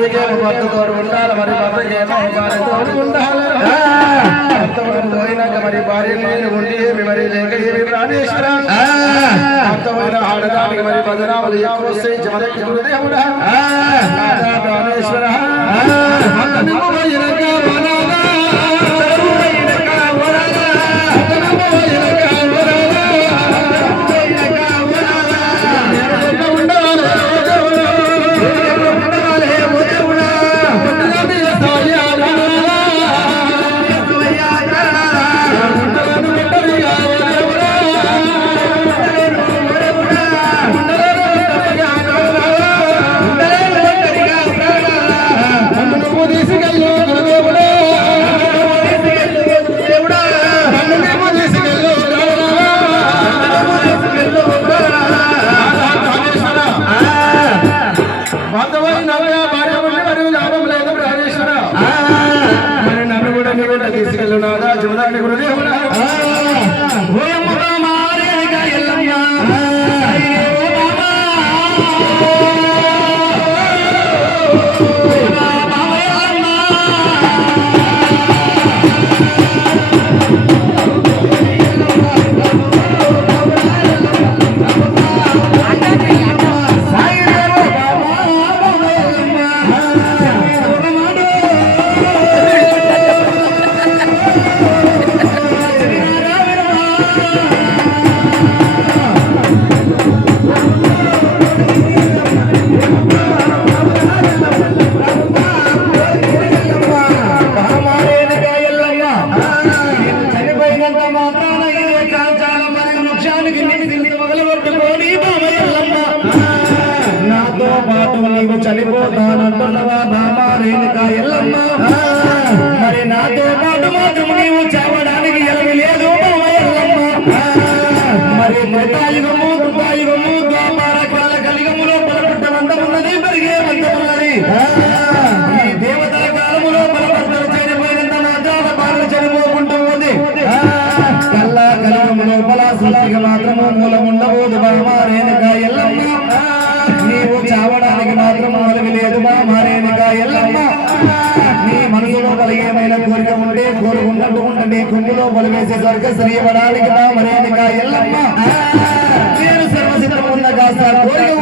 భార్యకే భర్తతో ఉండాలి మరి భర్తకేమో భార్యతో ఉండాలి పోయినాక మరి భార్య లేని ఉండి ఏమి మరి లేక ఏమి ప్రాణేశ్వర భర్తమైన ఆడదానికి మరి భజనామలు ప్రోత్సహించి మరి గురుదేవుడా ప్రాణేశ్వర తీసుకెళ్ళునాదా చూడండి గురుదేవుడా చనిపోతానంటున్నవా బామా రేణుకా ఎల్లమ్మ మరి నాతో పాటు మాత్రం నీవు చావడానికి ఎలవి లేదు బామా ఎల్లమ్మ మరి త్రేతాయుగము కృతాయుగము ద్వాపర కాల కలిగములో బలపడ్డమంతమున్నది పెరిగే మంతమున్నది ఈ దేవతల కాలములో బలపడ్డలు చేరిపోయినంత మాత్రాల బాలు చనిపోకుంటూ ఉంది కల్లా కలిగము లోపల సృష్టికి మాత్రము మూలముండబోదు బామా రేణుకా ఎల్లమ్మ నీవు చావడానికి మాత్రం మొదలవి లేదు మా మారేనిక ఎల్లమ్మ నీ మనసులో కలిగేమైన కోరిక ఉంటే కోరుకున్నట్టు ఉంటే కుంగులో బలవేసే స్వర్గ శ్రీయవడానికి మా మరేనిక ఎల్లమ్మ నేను సర్వసిద్ధం ఉన్న కాస్త కోరిక